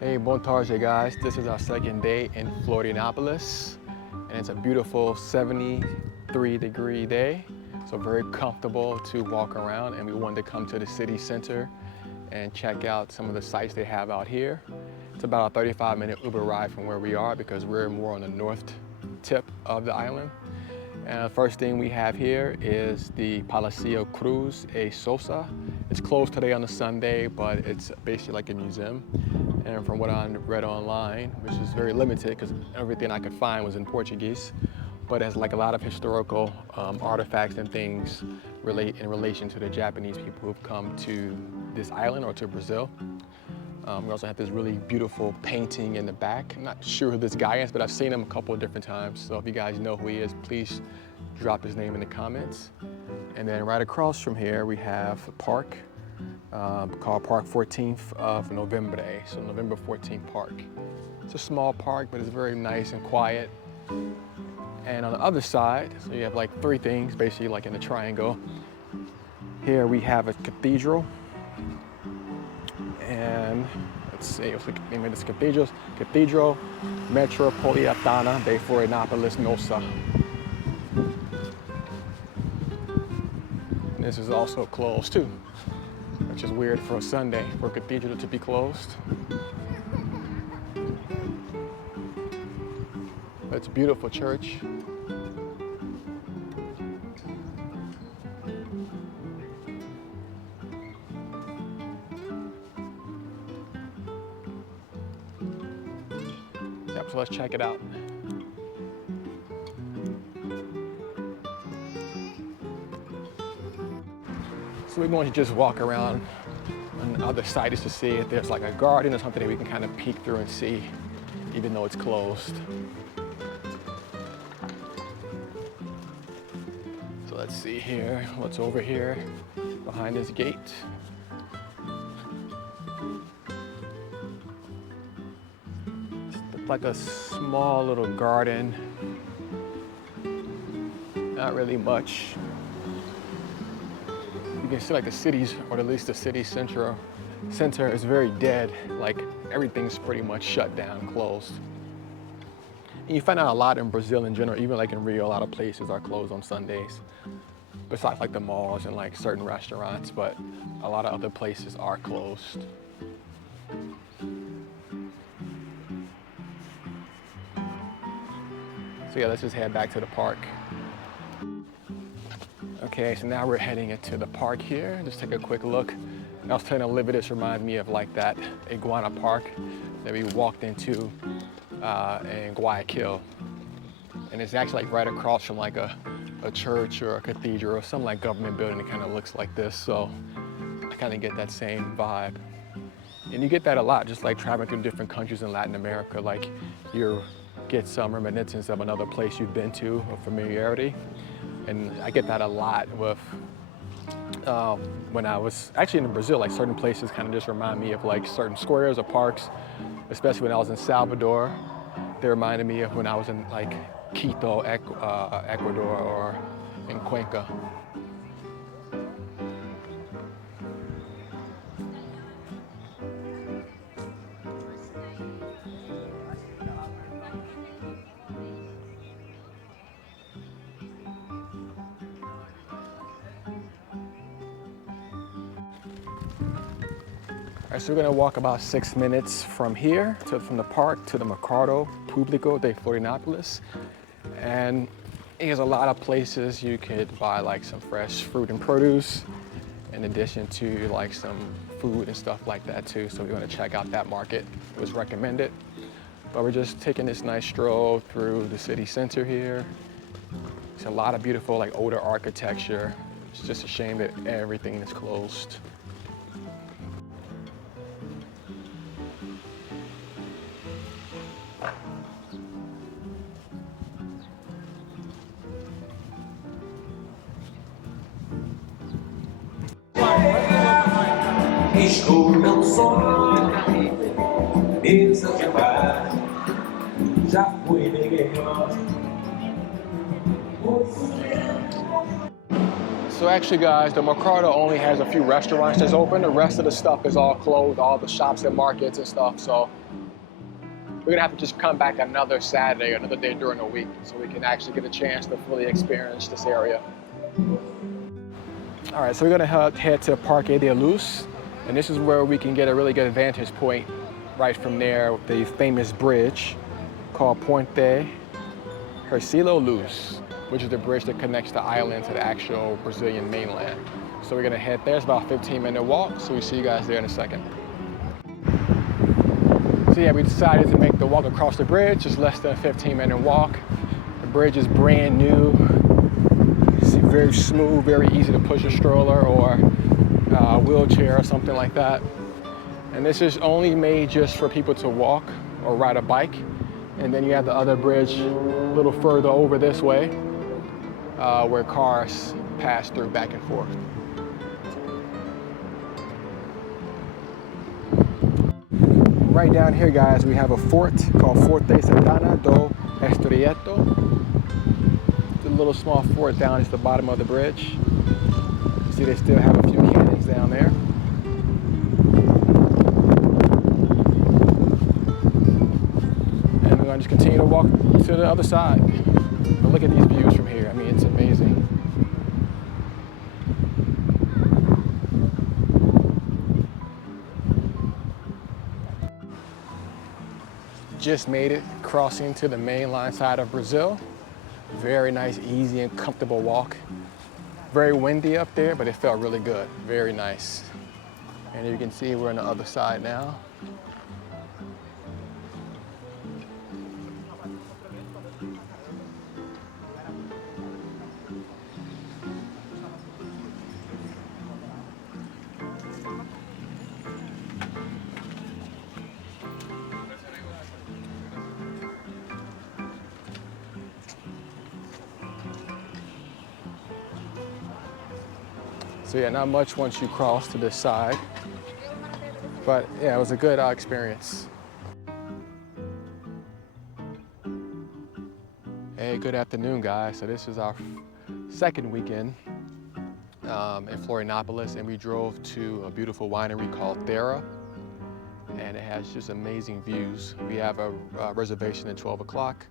Hey, bon tarde guys. This is our second day in Florianopolis, and it's a beautiful 73-degree day. So very comfortable to walk around, and we wanted to come to the city center and check out some of the sites they have out here. It's about a 35-minute Uber ride from where we are because we're more on the north tip of the island. And the first thing we have here is the Palacio Cruz e Sosa. It's closed today on a Sunday, but it's basically like a museum. And from what I read online, which is very limited because everything I could find was in Portuguese, but it has like a lot of historical artifacts and things in relation to the Japanese people who've come to this island or to Brazil. We also have this really beautiful painting in the back. I'm not sure who this guy is, but I've seen him a couple of different times. So if you guys know who he is, please drop his name in the comments. And then right across from here, we have a park called Park 14th of November. So November 14th Park. It's a small park, but it's very nice and quiet. And on the other side, so you have like three things, basically like in the triangle. Here we have a cathedral. And let's see, what's the name of this cathedral? Cathedral Metropolitana de Florianopolis Nossa. And this is also closed too, which is weird for a Sunday for a cathedral to be closed. But it's a beautiful church. Yep, so let's check it out. So we're going to just walk around on the other side just to see if there's like a garden or something that we can kind of peek through and see, even though it's closed. So let's see here, what's over here behind this gate. It's like a small little garden. Not really much. You can see like the cities, or at least the city center is very dead. Like everything's pretty much shut down, closed. And you find out a lot in Brazil in general, even like in Rio, a lot of places are closed on Sundays. Besides like the malls and like certain restaurants, but a lot of other places are closed. So yeah, let's just head back to the park. Okay, so now we're heading into the park here. Just take a quick look. I was telling Olivia this reminds me of like that iguana park that we walked into in Guayaquil. And it's actually like right across from like a church or a cathedral or some like government building that kind of looks like this. So I kind of get that same vibe. And you get that a lot, just like traveling through different countries in Latin America. Like you get some reminiscence of another place you've been to, or familiarity. And I get that a lot with when I was actually in Brazil. Like certain places kind of just remind me of like certain squares or parks, especially when I was in Salvador. They reminded me of when I was in like Quito, Ecuador, or in Cuenca. All right, so we're gonna walk about 6 minutes from here, from the park to the Mercado Público de Florianopolis. And there's a lot of places you could buy like some fresh fruit and produce, in addition to like some food and stuff like that too. So we're gonna check out that market. It was recommended. But we're just taking this nice stroll through the city center here. It's a lot of beautiful like older architecture. It's just a shame that everything is closed. Estou não só mesa de bar, já fui bem melhor. So actually guys, the Mercado only has a few restaurants that's open. The rest of the stuff is all closed, all the shops and markets and stuff. So we're gonna have to just come back another Saturday, another day during the week, so we can actually get a chance to fully experience this area. All right, so we're gonna head to Parque de Luz, and this is where we can get a really good vantage point right from there with the famous bridge called Puente Hercílio Luz, which is the bridge that connects the island to the actual Brazilian mainland. So we're gonna head there. It's about a 15-minute walk, so we'll see you guys there in a second. So yeah, we decided to make the walk across the bridge. It's less than a 15-minute walk. The bridge is brand new. It's very smooth, very easy to push a stroller or a wheelchair or something like that. And this is only made just for people to walk or ride a bike. And then you have the other bridge a little further over this way where cars pass through back and forth. Right down here, guys, we have a fort called Forte Santana do Estreito. It's a little small fort down at the bottom of the bridge. You see they still have a few cannons down there. And we're going to just continue to walk to the other side. But look at these views from here. I mean, it's amazing. Just made it crossing to the mainline side of Brazil. Very nice, easy and comfortable walk. Very windy up there, but it felt really good. Very nice. And you can see we're on the other side now. So yeah, not much once you cross to this side, but yeah, it was a good experience. Hey, good afternoon, guys. So this is our second weekend in Florianopolis, and we drove to a beautiful winery called Terra, and it has just amazing views. We have a reservation at 12 o'clock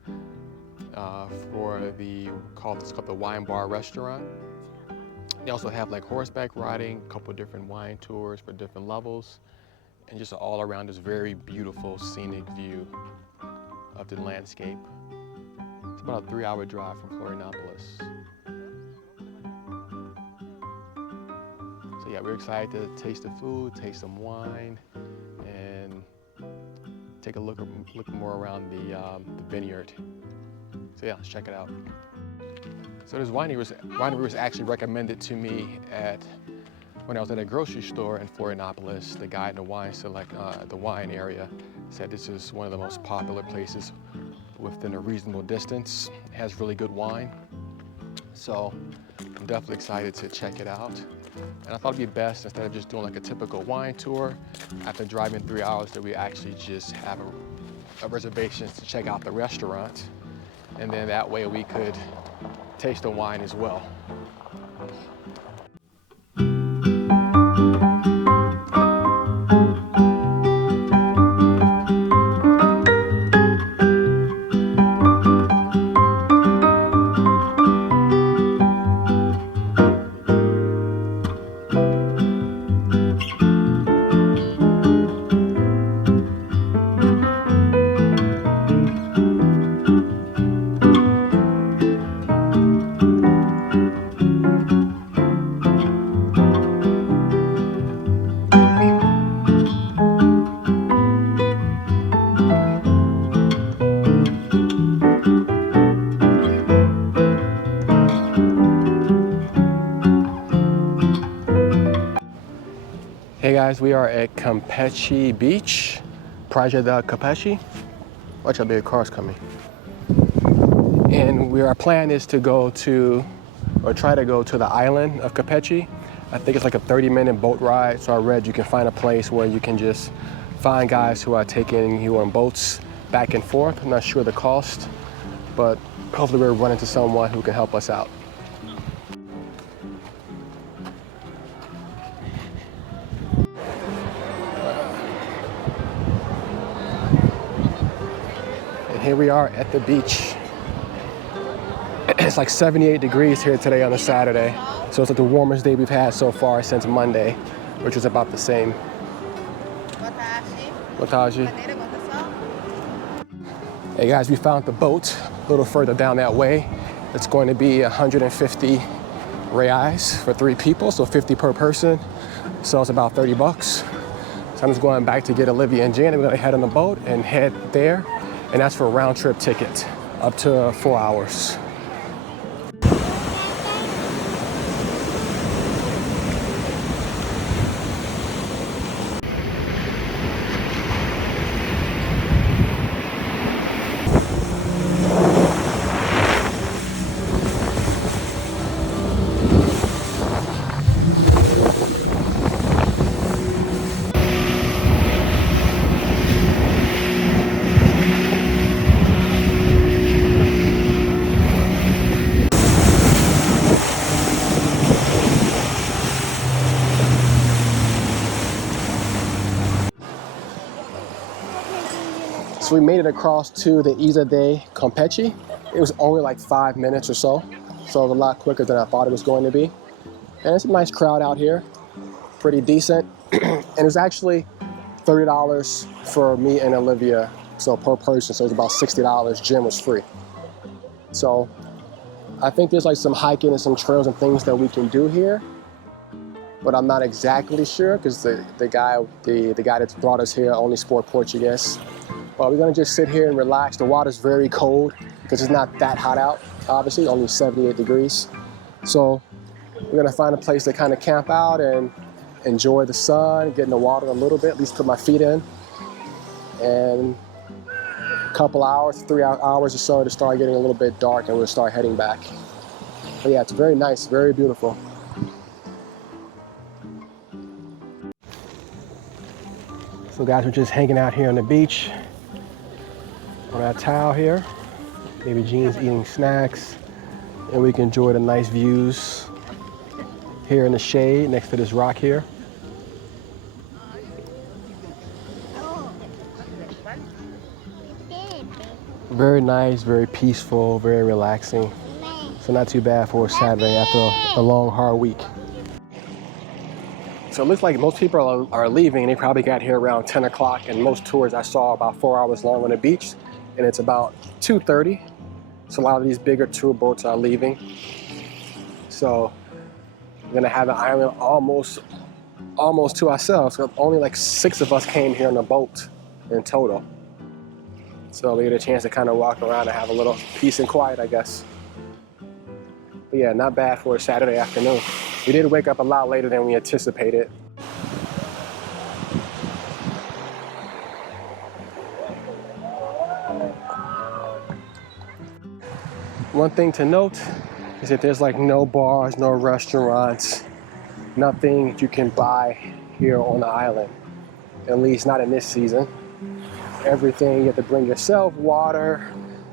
for it's called the Wine Bar Restaurant. They also have like horseback riding, a couple of different wine tours for different levels, and just all around this very beautiful scenic view of the landscape. It's about a 3-hour drive from Florianopolis. So yeah, we're excited to taste the food, taste some wine, and take a look more around the vineyard. So yeah, let's check it out. So this winery was actually recommended to me when I was at a grocery store in Florianopolis. The guy in the wine area said this is one of the most popular places within a reasonable distance. It has really good wine. So I'm definitely excited to check it out. And I thought it'd be best, instead of just doing like a typical wine tour, after driving 3 hours, that we actually just have a reservation to check out the restaurant. And then that way we could taste the wine as well. Hey guys, we are at Campeche Beach, Praia da Campeche. Watch out, there are cars coming. And our plan is to try to go to the island of Campeche. I think it's like a 30-minute boat ride. So I read you can find a place where you can just find guys who are taking you on boats back and forth. I'm not sure the cost, but hopefully we'll run into someone who can help us out. here we are at the beach. It's like 78 degrees here today on a Saturday. So it's like the warmest day we've had so far since Monday, which was about the same. Botaji. Hey guys, we found the boat a little further down that way. It's going to be 150 reais for 3 people, so 50 per person. So it's about 30 bucks. So I'm just going back to get Olivia and Jan. We're gonna head on the boat and head there. And that's for a round trip ticket, up to 4 hours. So we made it across to the Ilha de Campeche. It was only like 5 minutes or so. So it was a lot quicker than I thought it was going to be. And it's a nice crowd out here, pretty decent. And it was actually $30 for me and Olivia, so per person, so it was about $60. Gym was free. So I think there's like some hiking and some trails and things that we can do here, but I'm not exactly sure because the guy that brought us here only spoke Portuguese. But we're gonna just sit here and relax. The water's very cold because it's not that hot out, obviously, only 78 degrees. So we're gonna find a place to kind of camp out and enjoy the sun, get in the water a little bit, at least put my feet in. And a couple hours, 3 hours or so to start getting a little bit dark and we'll start heading back. But yeah, it's very nice, very beautiful. So guys, we're just hanging out here on the beach on our towel here. Maybe Jean's eating snacks and we can enjoy the nice views here in the shade next to this rock here. Very nice, very peaceful, very relaxing. So not too bad for a Saturday after a long, hard week. So it looks like most people are leaving. They probably got here around 10 o'clock, and most tours I saw about 4 hours long on the beach, and it's about 2:30. So a lot of these bigger tour boats are leaving. So we're gonna have the island almost to ourselves. So only like 6 of us came here on the boat in total. So we get a chance to kind of walk around and have a little peace and quiet, I guess. But yeah, not bad for a Saturday afternoon. We did wake up a lot later than we anticipated. One thing to note is that there's like no bars, no restaurants, nothing you can buy here on the island, at least not in this season. Everything you have to bring yourself, water.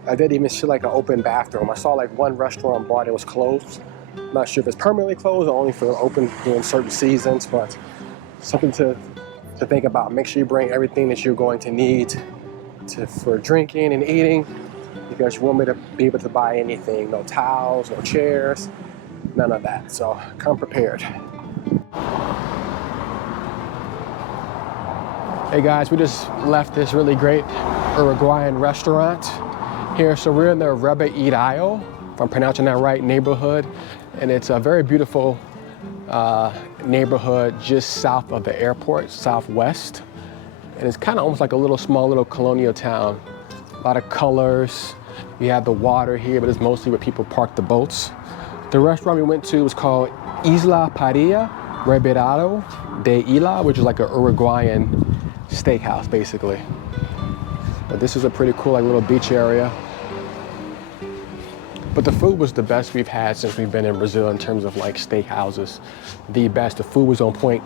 I didn't even see like an open bathroom. I saw like one restaurant bar that was closed. I'm not sure if it's permanently closed or only for open during certain seasons, but something to think about. Make sure you bring everything that you're going to need for drinking and eating, because you won't be able to buy anything. No towels, no chairs, none of that. So come prepared. Hey guys, we just left this really great Uruguayan restaurant here. So we're in the Rebairal, if I'm pronouncing that right, neighborhood. And it's a very beautiful neighborhood just south of the airport, southwest. And it's kind of almost like a small little colonial town. A lot of colors. We have the water here, but it's mostly where people park the boats. The restaurant we went to was called Isla Paria Rebairal de Ilha, which is like an Uruguayan steakhouse, basically. But this is a pretty cool like little beach area. But the food was the best we've had since we've been in Brazil in terms of like steakhouses. The best. The food was on point.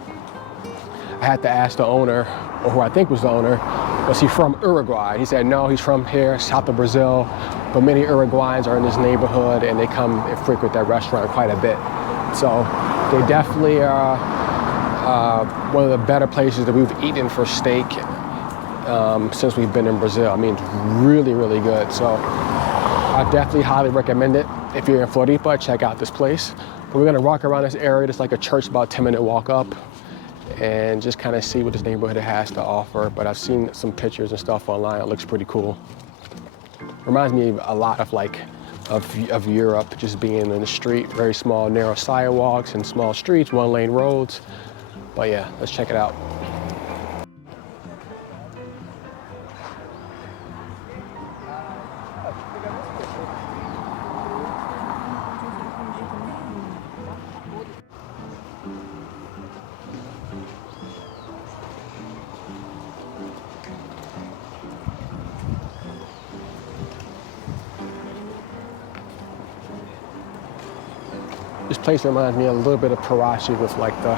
I had to ask the owner, or who I think was the owner, was he from Uruguay? He said no, he's from here, south of Brazil. But many Uruguayans are in this neighborhood and they come and frequent that restaurant quite a bit. So they definitely are one of the better places that we've eaten for steak since we've been in Brazil. I mean, it's really, really good. So I definitely highly recommend it. If you're in Floripa, check out this place. We're gonna walk around this area. It's like a church, about a 10-minute walk up, and just kind of see what this neighborhood has to offer. But I've seen some pictures and stuff online. It looks pretty cool. Reminds me a lot of of Europe, just being in the street, very small, narrow sidewalks and small streets, one-lane roads. But yeah, let's check it out. This place reminds me a little bit of Parachi, with like the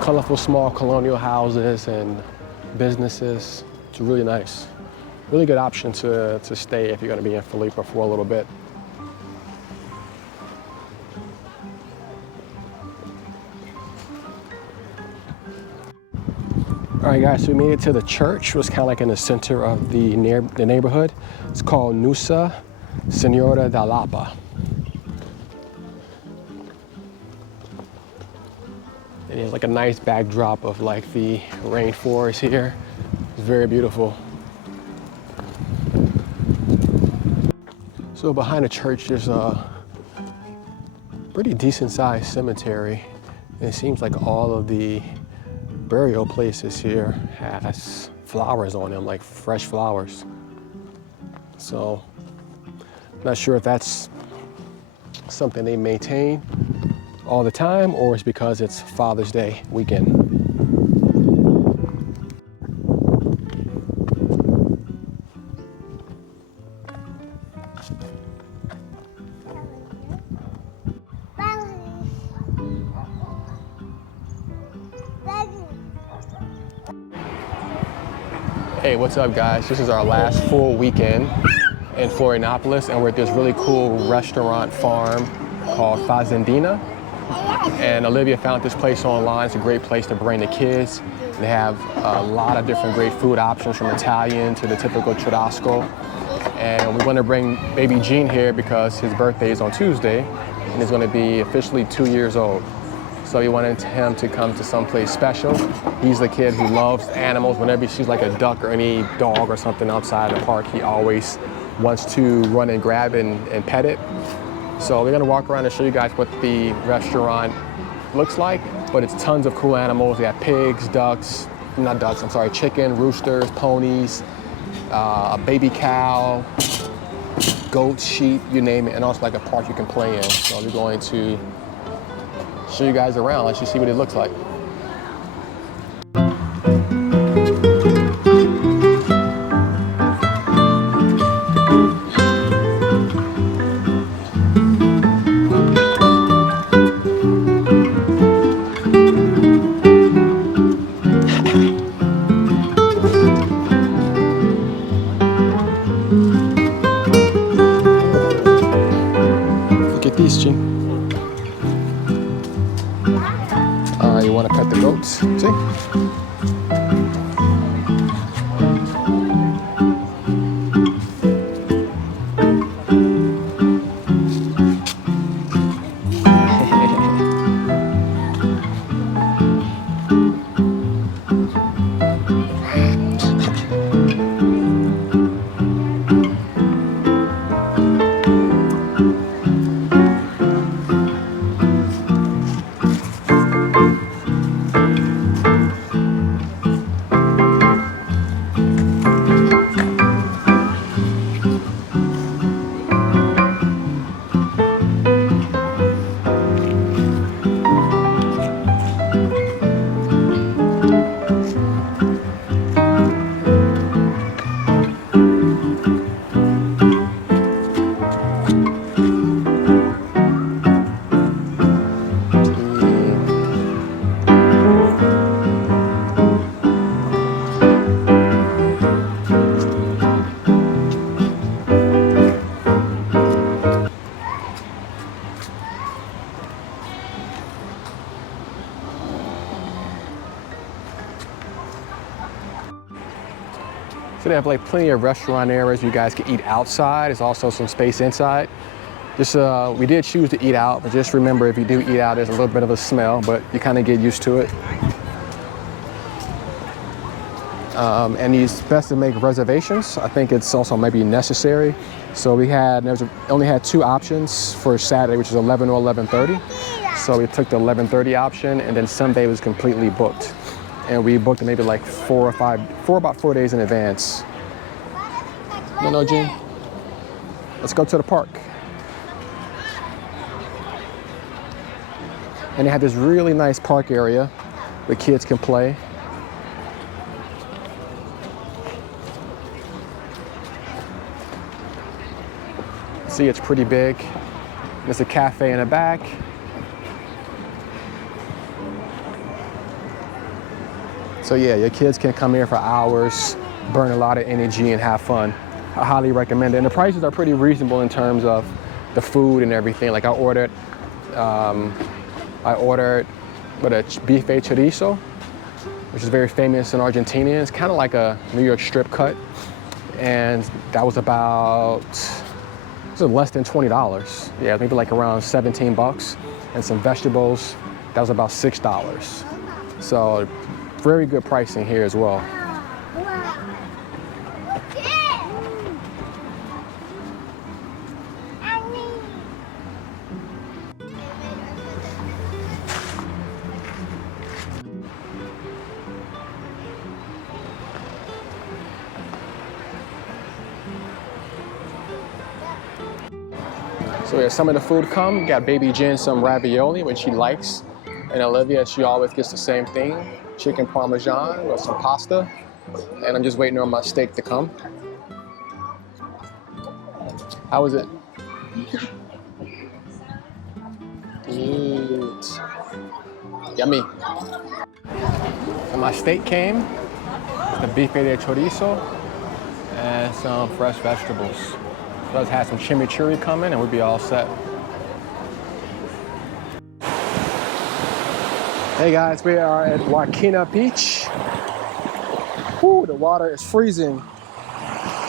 colorful small colonial houses and businesses. It's really nice. Really good option to stay if you're gonna be in Floripa for a little bit. All right guys, so we made it to the church. It was kind of like in the center of the neighborhood. It's called Nossa Senhora da Lapa. And there's like a nice backdrop of like the rainforest here. It's very beautiful. So behind the church, there's a pretty decent sized cemetery. And it seems like all of the burial places here has flowers on them, like fresh flowers. So, not sure if that's something they maintain all the time, or it's because it's Father's Day weekend. Hey, what's up guys? This is our last full weekend in Florianopolis, and we're at this really cool restaurant farm called Fazendina. And Olivia found this place online. It's a great place to bring the kids. They have a lot of different great food options, from Italian to the typical churrasco. And we want to bring baby Gene here because his birthday is on Tuesday and he's going to be officially 2 years old. So we wanted him to come to someplace special. He's the kid who loves animals. Whenever he sees like a duck or any dog or something outside the park, he always wants to run and grab and pet it. So we're gonna walk around and show you guys what the restaurant looks like, but it's tons of cool animals. They have pigs, chicken, roosters, ponies, a baby cow, goats, sheep, you name it, and also like a park you can play in. So we're going to show you guys around, let you see what it looks like. You want to pet the goats, see? So they have like plenty of restaurant areas you guys can eat outside. There's also some space inside. Just we did choose to eat out, but just remember if you do eat out, there's a little bit of a smell, but you kind of get used to it. And it's best to make reservations. I think it's also maybe necessary. So we only had 2 options for Saturday, which is 11 or 11:30. So we took the 11:30 option, and then Sunday was completely booked. And we booked it maybe like about 4 days in advance. No, Gene. Let's go to the park. And they have this really nice park area where kids can play. See, it's pretty big. There's a cafe in the back. So yeah, your kids can come here for hours, burn a lot of energy and have fun. I highly recommend it. And the prices are pretty reasonable in terms of the food and everything. Like I ordered with a bife chorizo, which is very famous in Argentina. It's kind of like a New York strip cut. And that was about, less than $20. Yeah, maybe like around 17 bucks. And some vegetables, that was about $6. So very good pricing here as well. So yeah, some of the food come. Got baby Jen some ravioli, which she likes. And Olivia, she always gets the same thing, chicken parmesan or some pasta. And I'm just waiting on my steak to come. How is it? Eat. Yummy. So my steak came, the bife de chorizo, and some fresh vegetables. So let's have some chimichurri coming and we'll be all set. Hey guys, we are at Wakina Beach. Whew, the water is freezing,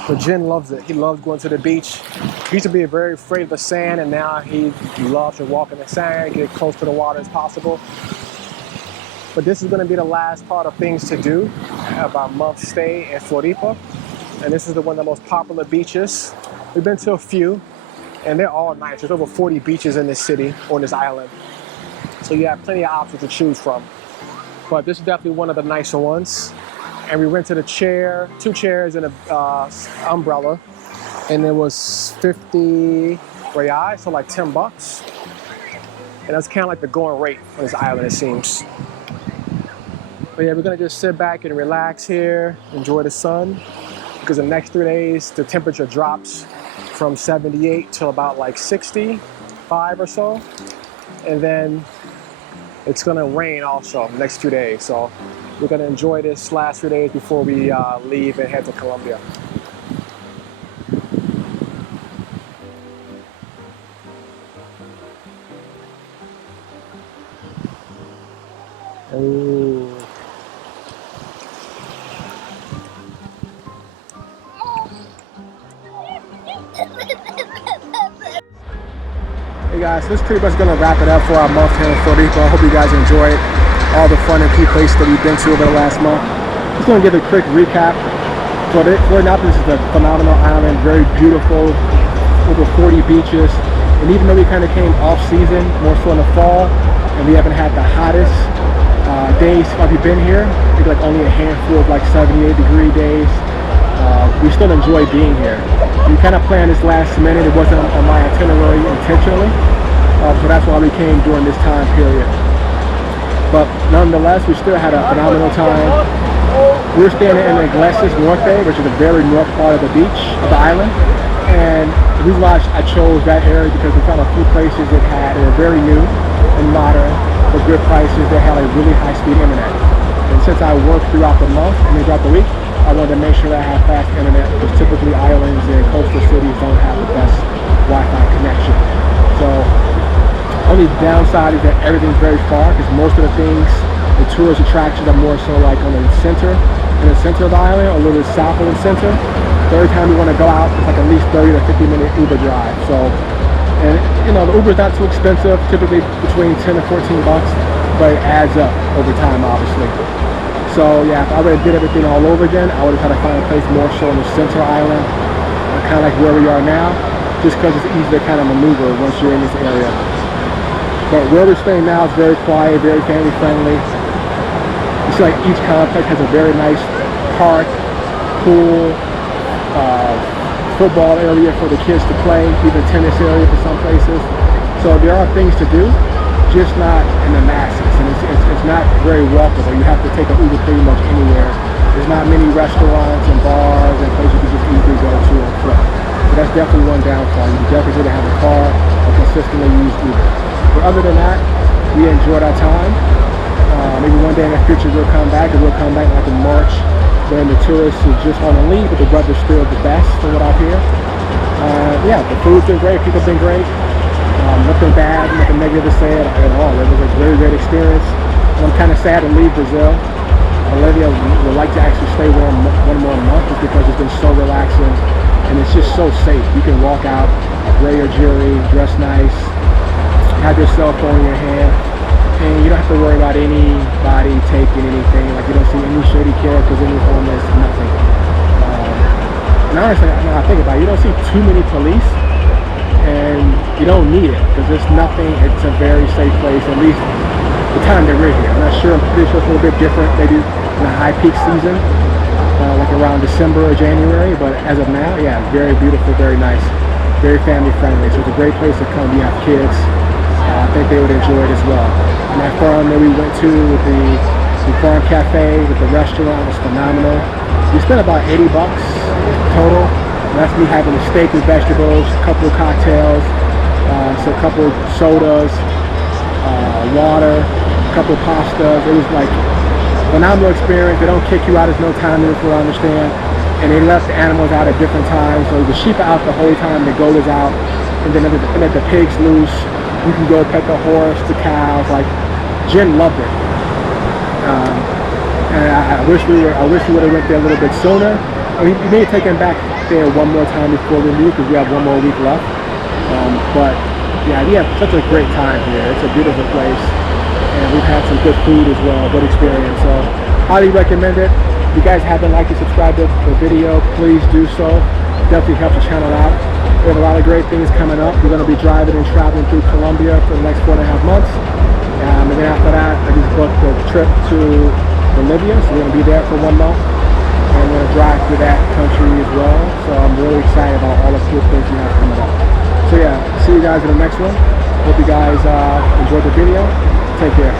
but Jen loves it. He loves going to the beach. He used to be very afraid of the sand, and now he loves to walk in the sand, get close to the water as possible. But this is going to be the last part of things to do of our month stay in Floripa. And this is one of the most popular beaches. We've been to a few, and they're all nice. There's over 40 beaches in this city, or in this island. So you have plenty of options to choose from. But this is definitely one of the nicer ones. And we rented a chair, 2 chairs and an umbrella. And it was 50 reais, so like 10 bucks. And that's kind of like the going rate on this island, it seems. But yeah, we're gonna just sit back and relax here, enjoy the sun. Because the next 3 days, the temperature drops from 78 to about like 65 or so. And then it's gonna rain also the next 2 days. So we're gonna enjoy this last 3 days before we leave and head to Colombia. Ooh. Hey guys, this is pretty much gonna wrap it up for our month here in Floripa. I hope you guys enjoyed all the fun and key places that we've been to over the last month. Just gonna give a quick recap. Florianopolis is a phenomenal island, very beautiful, over 40 beaches. And even though we kind of came off season, more so in the fall, and we haven't had the hottest days while we've been here, I think like only a handful of like 78-degree days, we still enjoy being here. We kind of planned this last minute. It wasn't on my itinerary intentionally, so that's why we came during this time period. But nonetheless, we still had a phenomenal time. We were staying in the Iglesias Norte, which is the very north part of the beach, of the island. And the reason why I chose that area because we found a few places that were very new and modern, with good prices. They had like really high-speed internet. And since I work throughout the month and then throughout the week, I wanted to make sure that I have fast internet because typically islands and coastal cities don't have the best Wi-Fi connection. So only downside is that everything's very far because most of the things, the tourist attractions are more so like on the center in the center of the island, or a little bit south of the center. So every time we want to go out, it's like at least 30 to 50 minute Uber drive. So, and you know, the Uber's not too expensive, typically between 10 to 14 bucks, but it adds up over time, obviously. So yeah, if I would have did everything all over again, I would have had to find a place more so on the center island, kind of like where we are now, just because it's easy to kind of maneuver once you're in this area. But where we're staying now is very quiet, very family friendly. You see, like each complex has a very nice park, pool, football area for the kids to play, even tennis area for some places. So there are things to do, just not in the masses, and it's not very walkable. You have to take an Uber pretty much anywhere. There's not many restaurants and bars and places you can just easily go to on foot. So that's definitely one downfall. You definitely need to have a car or consistently use Uber. But other than that, we enjoyed our time. Maybe one day in the future we'll come back, and we'll come back like in March when the tourists are just on the leave, but the weather's still the best from what I hear. Yeah, the food's been great, people have been great. Nothing bad, nothing negative to say at all. It was a very great experience. And I'm kind of sad to leave Brazil. Olivia would like to actually stay one more month just because it's been so relaxing and it's just so safe. You can walk out, wear your jewelry, dress nice, have your cell phone in your hand, and you don't have to worry about anybody taking anything. Like, you don't see any shady characters, any homeless, nothing. And honestly, now I think about it, you don't see too many police, and you don't need it because there's nothing. It's a very safe place, at least the time that we're here. I'm not sure, I'm pretty sure it's a little bit different maybe in the high peak season, like around December or January, but as of now, yeah, very beautiful, very nice, very family friendly. So it's a great place to come. You have kids, I think they would enjoy it as well. And that farm that we went to with the farm cafe, with the restaurant, was phenomenal. We spent about 80 bucks total. And that's me having a steak with vegetables, a couple of cocktails, so a couple of sodas, water, a couple of pastas. It was like a phenomenal experience. They don't kick you out. There's no time limit, from what I understand. And they left the animals out at different times. So the sheep are out the whole time, the goat is out, and then let the pigs loose. You can go pet the horse, the cows. Like, Jen loved it. And I wish we would have went there a little bit sooner. We may take him back there one more time before we leave because we have one more week left. But yeah, we have such a great time here. It's a beautiful place, and we've had some good food as well, good experience. So highly recommend it. If you guys haven't liked and subscribed to the video, please do so. It definitely helps the channel out. We have a lot of great things coming up. We're going to be driving and traveling through Colombia for the next 4.5 months. And then after that, I just booked a trip to Bolivia, so we're going to be there for 1 month. And we're going to drive through that country as well. So I'm really excited about all the cool things we have coming up. So yeah, see you guys in the next one. Hope you guys enjoyed the video. Take care.